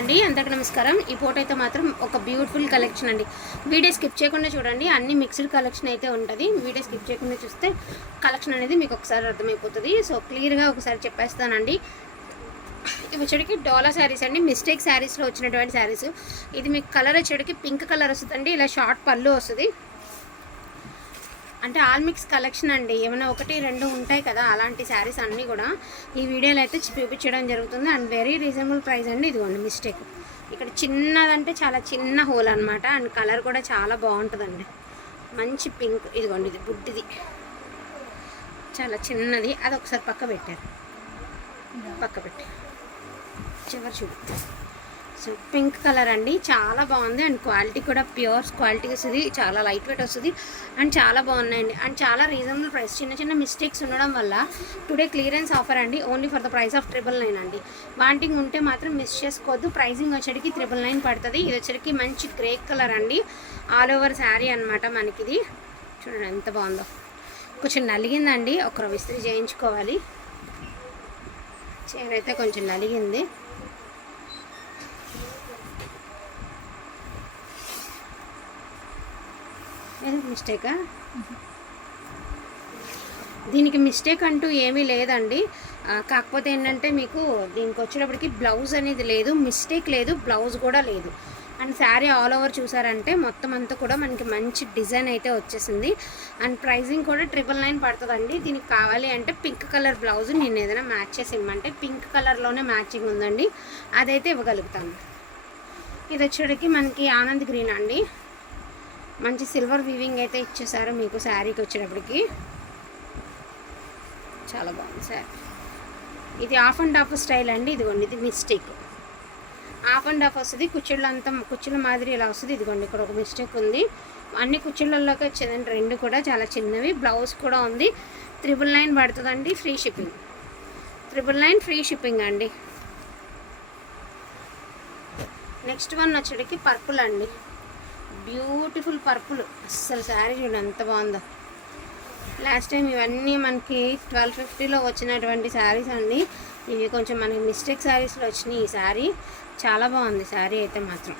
అండి అందరికీ నమస్కారం. ఈ ఫోటో అయితే మాత్రం ఒక బ్యూటిఫుల్ కలెక్షన్ అండి. వీడియో స్కిప్ చేయకుండా చూడండి అన్ని మిక్స్డ్ కలెక్షన్ అయితే ఉంటుంది. వీడియో స్కిప్ చేయకుండా చూస్తే కలెక్షన్ అనేది మీకు ఒకసారి అర్థమైపోతుంది. సో క్లియర్గా ఒకసారి చెప్పేస్తానండి. ఇవి వచ్చేటికి డోలా శారీస్ అండి. మిస్టేక్ శారీస్లో వచ్చినటువంటి శారీస్. ఇది మీకు కలర్ వచ్చేటికి పింక్ కలర్ వస్తుందండి ఇలా షార్ట్ పళ్ళు వస్తుంది. అంటే ఆల్ మిక్స్ కలెక్షన్ అండి. ఏమైనా ఒకటి రెండు ఉంటాయి కదా అలాంటి శారీస్ అన్నీ కూడా ఈ వీడియోలో అయితే చూపించడం జరుగుతుంది. అండ్ వెరీ రీజనబుల్ ప్రైస్ అండి ఇదిగోండి మిస్టేక్ ఇక్కడ చిన్నదంటే చాలా చిన్న హోల్ అనమాట అండ్ కలర్ కూడా చాలా బాగుంటుందండి. మంచి పింక్ ఇదిగోండి ఇది బుడ్డిది. చాలా చిన్నది. అది ఒకసారి పక్క పెట్టారు. పక్క పెట్టి చివరి చూడు. సో పింక్ కలర్ అండి. చాలా బాగుంది. అండ్ క్వాలిటీ కూడా ప్యూర్ క్వాలిటీ వస్తుంది. చాలా లైట్ వెయిట్ వస్తుంది. అండ్ చాలా బాగున్నాయండి. అండ్ చాలా రీజనబుల్ ప్రైస్. చిన్న చిన్న మిస్టేక్స్ ఉండడం వల్ల టుడే క్లియరెన్స్ ఆఫర్ అండి. Only for the price of triple nine అండి. వాంటింగ్ ఉంటే మాత్రం మిస్ చేసుకోవద్దు. ప్రైసింగ్ వచ్చేటికి ట్రిపుల్ నైన్ పడుతుంది. ఇది వచ్చేటికి మంచి గ్రే కలర్ అండి. ఆల్ ఓవర్ శారీ అనమాట మనకి ఇది చూడండి ఎంత బాగుందో. కొంచెం నలిగిందండి. ఒకరు విస్త్రీ చేయించుకోవాలి. చీర అయితే కొంచెం నలిగింది. మిస్టేకా? దీనికి మిస్టేక్ అంటూ ఏమీ లేదండి. కాకపోతే ఏంటంటే మీకు దీనికి వచ్చేటప్పటికి బ్లౌజ్ అనేది లేదు మిస్టేక్ లేదు బ్లౌజ్ కూడా లేదు. అండ్ శారీ ఆల్ ఓవర్ చూసారంటే మొత్తం అంతా కూడా మనకి మంచి డిజైన్ అయితే వచ్చేసింది. అండ్ ప్రైజింగ్ కూడా ట్రిపుల్ నైన్ పడుతుందండి. దీనికి కావాలి అంటే పింక్ కలర్ బ్లౌజ్ నేను ఏదైనా మ్యాచ్ చేసి ఇమ్మంటే పింక్ కలర్లోనే మ్యాచింగ్ ఉందండి. అదైతే ఇవ్వగలుగుతాను ఇది వచ్చేటికి మనకి ఆనంద్ గ్రీన్ అండి. మంచి సిల్వర్ వీవింగ్ అయితే ఇచ్చేసారు మీకు శారీకి వచ్చేటప్పటికి చాలా బాగుంది సార్. ఇది ఆఫ్ అండ్ ఆఫ్ స్టైల్ అండి ఇదిగోండి ఇది మిస్టేక్. ఆఫ్ అండ్ ఆఫ్ వస్తుంది కుచ్చిళ్ళు అంతా కుచ్చుల మాదిరి ఇలా వస్తుంది ఇదిగోండి ఇక్కడ ఒక మిస్టేక్ ఉంది. అన్ని కుచ్చుళ్ళల్లోకి వచ్చేదండి రెండు కూడా చాలా చిన్నవి. బ్లౌజ్ కూడా ఉంది. త్రిబుల్ నైన్ పడుతుందండి free shipping. Triple nine free shipping అండి. నెక్స్ట్ వన్ వచ్చేటికి పర్పుల్ అండి. Beautiful purple. అస్సలు శారీ చూడండి ఎంత బాగుందో. లాస్ట్ టైం ఇవన్నీ మనకి ట్వెల్వ్ ఫిఫ్టీలో వచ్చినటువంటి శారీస్ అండి. ఇవి కొంచెం మనకి మిస్టేక్ శారీస్లో వచ్చినాయి ఈ శారీ. చాలా బాగుంది శారీ అయితే మాత్రం.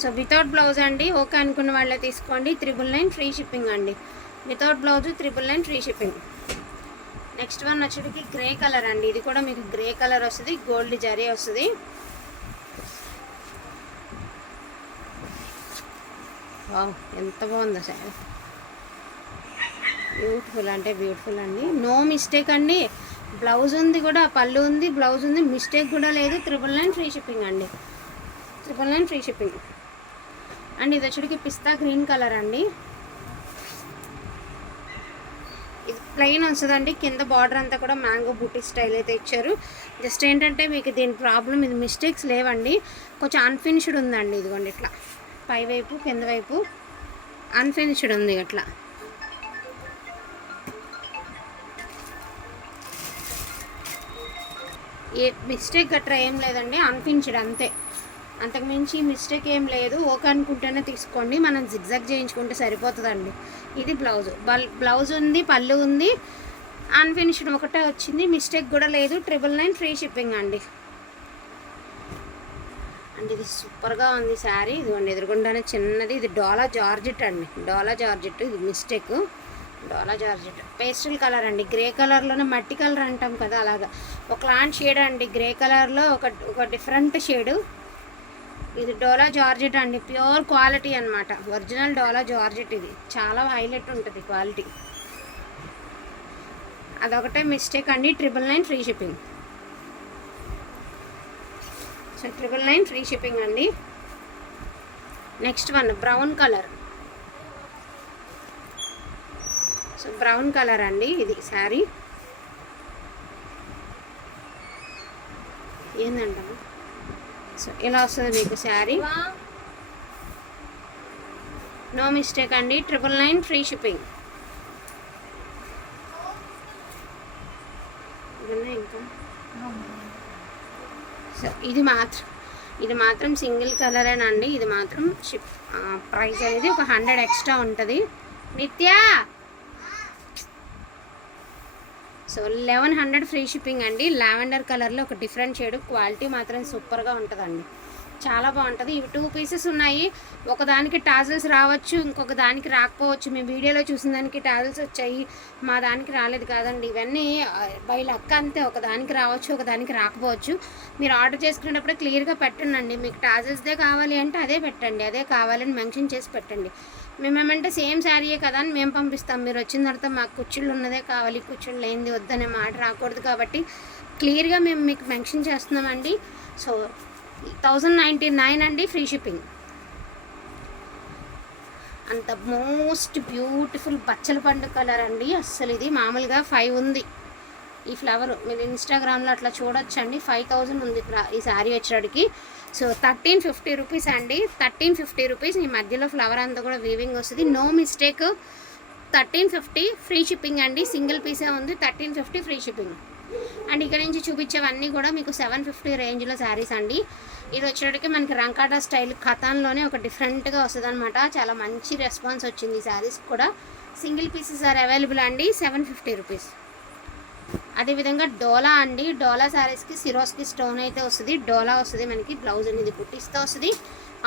సో వితౌట్ బ్లౌజ్ అండి ఓకే అనుకున్న వాళ్ళే తీసుకోండి. త్రిబుల్ నైన్ ఫ్రీ షిప్పింగ్ అండి. Without blouse triple nine free shipping next one వచ్చేటికి grey colour అండి. ఇది కూడా మీకు గ్రే కలర్ వస్తుంది గోల్డ్ జరీ వస్తుంది. ఎంత బాగుందో సార్ బ్యూటిఫుల్ అంటే బ్యూటిఫుల్ అండి. నో మిస్టేక్ అండి. బ్లౌజ్ ఉంది కూడా పళ్ళు ఉంది బ్లౌజ్ ఉంది. మిస్టేక్ కూడా లేదు. త్రిపుల్ నైన్ ఫ్రీ షిప్పింగ్ అండి. Triple nine free shipping and ఇది వచ్చేటికి పిస్తా గ్రీన్ కలర్ అండి. ఇది ప్లెయిన్ వస్తుందండి. కింద బార్డర్ అంతా కూడా మ్యాంగో బూటీ స్టైల్ అయితే ఇచ్చారు జస్ట్ ఏంటంటే మీకు దీని ప్రాబ్లం ఇది మిస్టేక్స్ లేవండి. కొంచెం అన్ఫినిష్డ్ ఉందండి. ఇదిగోండి ఇట్లా. పై వైపు కింద వైపు. అన్ఫినిష్డ్ ఉంది అట్లా. ఏ మిస్టేక్ గట్రా ఏం లేదండి అన్ఫినిష్డ్ అంతే. అంతకుమించి మిస్టేక్ ఏం లేదు. ఓకే అనుకుంటేనే తీసుకోండి. మనం జిగ్జాగ్ చేయించుకుంటే సరిపోతుందండి. ఇది బ్లౌజ్ బల్ బ్లౌజ్ ఉంది పళ్ళు ఉంది. అన్ఫినిష్డ్ ఒకటే వచ్చింది. మిస్టేక్ కూడా లేదు. ట్రిపుల్ నైన్ ఫ్రీ షిప్పింగ్ అండి. అండ్ ఇది సూపర్గా ఉంది శారీ. ఇదిగోండి ఎదురుగుండానే చిన్నది. ఇది డోలా జార్జెట్ అండి. డోలా జార్జెట్ ఇది mistake. Dola georgette. Pastel colour అండి. గ్రే కలర్లోనే మట్టి కలర్ అంటాం కదా అలాగా. ఒక లాంటి షేడ్ అండి. గ్రే కలర్లో ఒక ఒక డిఫరెంట్ షేడు. ఇది డోలా జార్జెట్ అండి. ప్యూర్ క్వాలిటీ అనమాట ఒరిజినల్ డోలా జార్జెట్ ఇది. చాలా హైలైట్ ఉంటుంది క్వాలిటీ. అదొకటే మిస్టేక్ అండి. Triple nine free shipping. So triple nine free shipping అండి. Next one brown colour. So brown colour అండి ఇది శారీ. ఏందంటాము సో ఇలా వస్తుంది మీకు శారీ? నో మిస్టేక్ అండి ట్రిపుల్ నైన్ ఫ్రీ షిప్పింగ్. ఇంకా? సో ఇది మాత్రం. ఇది మాత్రం సింగిల్ కలరేనండి ఇది మాత్రం షిప్ ప్రైస్ అనేది ఒక హండ్రెడ్ ఎక్స్ట్రా ఉంటుంది. Nitya! So eleven hundred free shipping అండి. లావెండర్ కలర్లో ఒక డిఫరెంట్ షేడ్ క్వాలిటీ మాత్రం సూపర్గా ఉంటుందండి. చాలా బాగుంటుంది. ఇవి టూ పీసెస్ ఉన్నాయి. ఒకదానికి టాజల్స్ రావచ్చు ఇంకొక దానికి రాకపోవచ్చు. మేము వీడియోలో చూసిన దానికి టాజల్స్ వచ్చాయి. మా దానికి రాలేదు కాదండి. ఇవన్నీ బై లక్క అంతే. ఒక దానికి రావచ్చు ఒక దానికి రాకపోవచ్చు. మీరు ఆర్డర్ చేసుకునేటప్పుడు క్లియర్గా పెట్టండి మీకు టాజల్స్దే కావాలి అంటే అదే పెట్టండి. అదే కావాలని మెన్షన్ చేసి పెట్టండి. మేమేమంటే సేమ్ శారీయే కదా అని మేము పంపిస్తాం. మీరు వచ్చిన తర్వాత మాకు కుర్చీళ్ళు ఉన్నదే కావాలి. కుర్చీళ్ళు లేనిది వద్దనే మాట రాకూడదు కాబట్టి క్లియర్గా మేము మీకు మెన్షన్ చేస్తున్నామండి. సో థౌజండ్ నైంటీ నైన్ అండి ఫ్రీ షిప్పింగ్. అంత మోస్ట్ బ్యూటిఫుల్ బచ్చల పండు కలర్ అండి అస్సలు ఇది. మామూలుగా ఫైవ్ ఉంది. ఈ ఫ్లవర్ మీరు ఇన్స్టాగ్రామ్లో అట్లా చూడొచ్చండి ఫైవ్ థౌజండ్ ఉంది ప్ర- ఈ శారీ వచ్చేటికి. సో థర్టీన్ ఫిఫ్టీ రూపీస్ అండి. థర్టీన్ ఫిఫ్టీ రూపీస్ ఈ మధ్యలో ఫ్లవర్ అంతా కూడా వీవింగ్ వస్తుంది. No mistake thirteen fifty free shipping అండి. సింగిల్ పీసే ఉంది thirteen fifty free shipping. And ఇక్కడ నుంచి చూపించేవన్నీ కూడా మీకు సెవెన్ ఫిఫ్టీ రేంజ్లో శారీస్ అండి. ఇది వచ్చేటికి మనకి రంకాటా స్టైల్ కథాన్లోనే ఒక డిఫరెంట్గా వస్తుంది అనమాట చాలా మంచి రెస్పాన్స్ వచ్చింది ఈ శారీస్ కూడా. సింగిల్ పీసెస్ ఆర్ అవైలబుల్ అండి సెవెన్ ఫిఫ్టీ రూపీస్. అదేవిధంగా డోలా అండి. డోలా శారీస్కి సిరోస్కి స్టోన్ అయితే వస్తుంది. డోలా వస్తుంది మనకి బ్లౌజ్ అనేది పుట్టిస్తూ వస్తుంది.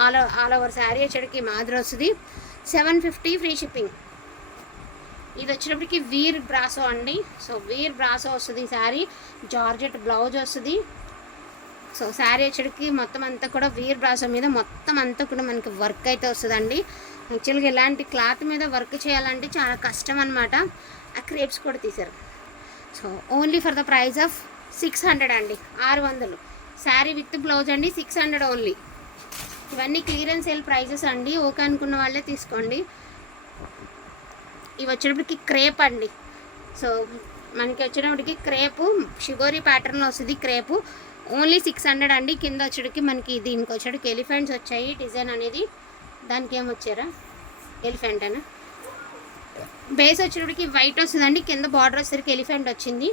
ఆల్ ఆల్ ఓవర్ శారీ వచ్చేటికి మాదిరి వస్తుంది. Seven fifty free shipping. ఇది వచ్చినప్పటికి వీర్ బ్రాసో అండి. సో వీర్ బ్రాసో వస్తుంది ఈ శారీ. జార్జెట్ బ్లౌజ్ వస్తుంది. సో శారీ వచ్చేటికి మొత్తం అంతా కూడా వీర్ బ్రాసో మీద మొత్తం అంతా కూడా మనకి వర్క్ అయితే వస్తుందండి. యాక్చువల్గా ఇలాంటి క్లాత్ మీద వర్క్ చేయాలంటే చాలా కష్టం అనమాట ఆ క్రేప్స్ కూడా తీశారు. So only for the price of six hundred అండి. ఆరు వందలు. శారీ విత్ బ్లౌజ్ అండి సిక్స్ హండ్రెడ్ ఓన్లీ. ఇవన్నీ క్లియరెన్స్ సేల్ ప్రైజెస్ అండి. ఓకే అనుకున్న వాళ్ళే తీసుకోండి. ఇవి వచ్చేటప్పటికి క్రేప్ అండి. సో మనకి వచ్చేటప్పటికి క్రేపు షిగోరి ప్యాటర్న్ వస్తుంది క్రేపు. ఓన్లీ సిక్స్ హండ్రెడ్ అండి. కింద వచ్చేటికి మనకి దీనికి వచ్చేటికి ఎలిఫెంట్స్ వచ్చాయి. డిజైన్ అనేది దానికి ఏం వచ్చారా? ఎలిఫెంట్ అనా? బేస్ వచ్చేటప్పటికి వైట్ వస్తుందండి. కింద బార్డర్ వచ్చేసరికి ఎలిఫెంట్ వచ్చింది.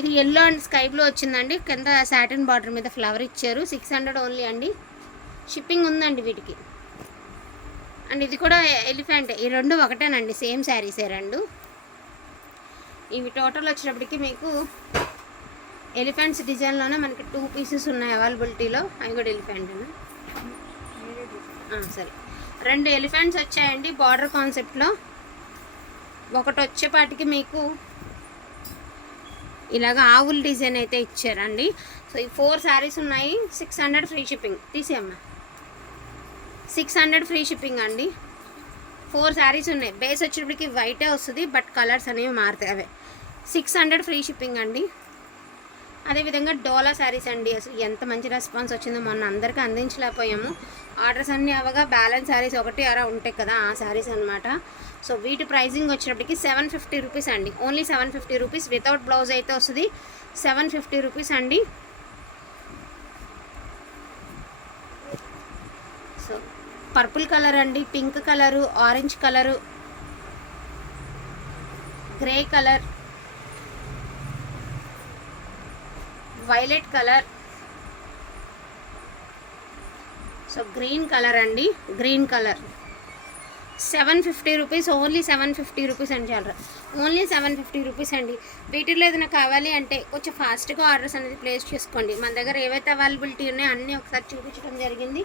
ఇది ఎల్లో అండ్ స్కై బ్లూ వచ్చిందండి. కింద సాటిన్ బార్డర్ మీద ఫ్లవర్ ఇచ్చారు. సిక్స్ హండ్రెడ్ ఓన్లీ అండి. షిప్పింగ్ ఉందండి వీటికి. అండ్ ఇది కూడా ఎలిఫెంట్. ఈ రెండు ఒకటేనండి సేమ్ శారీసే రెండు. ఇవి టోటల్ వచ్చేటప్పటికి మీకు ఎలిఫెంట్స్ డిజైన్లోనే మనకి టూ పీసెస్ ఉన్నాయి అవైలబిలిటీలో. అవి కూడా ఎలిఫెంట్ సరే. రెండు ఎలిఫెంట్స్ వచ్చాయండి బార్డర్ కాన్సెప్ట్లో ఒకటి వచ్చేపాటికి మీకు ఇలాగ ఆవుల డిజైన్ అయితే ఇచ్చారండి. సో ఈ ఫోర్ శారీస్ ఉన్నాయి సిక్స్ హండ్రెడ్ ఫ్రీ షిప్పింగ్. తీసేయమ్మా. సిక్స్ హండ్రెడ్ ఫ్రీ షిప్పింగ్ అండి. ఫోర్ శారీస్ ఉన్నాయి. బేస్ వచ్చేటప్పటికి వైటే వస్తుంది బట్ కలర్స్ అనేవి మారుతాయి అవే. సిక్స్ హండ్రెడ్ ఫ్రీ షిప్పింగ్ అండి. అదేవిధంగా డోలా శారీస్ అండి. అసలు ఎంత మంచి రెస్పాన్స్ వచ్చిందో మొన్న అందరికీ అందించలేకపోయాము. ఆర్డర్స్ అన్నీ అవగా బ్యాలెన్స్ శారీస్ ఒకటి అరా ఉంటాయి కదా ఆ శారీస్ అనమాట సో వీటి ప్రైజింగ్ వచ్చినప్పటికి సెవెన్ ఫిఫ్టీ రూపీస్ అండి. Only seven fifty rupees. Without blouse అయితే వస్తుంది. సెవెన్ ఫిఫ్టీ రూపీస్ అండి. సో పర్పుల్ కలర్ అండి pink colour orange colour grey colour violet colour. So green colour అండి green colour. Seven fifty rupees only seven fifty rupees అండి చాలా. Only seven fifty rupees అండి. వీటిలో ఏదైనా కావాలి అంటే కొంచెం ఫాస్ట్గా ఆర్డర్స్ అనేది ప్లేస్ చేసుకోండి. మన దగ్గర ఏవైతే అవైలబిలిటీ ఉన్నాయో అన్నీ ఒకసారి చూపించడం జరిగింది.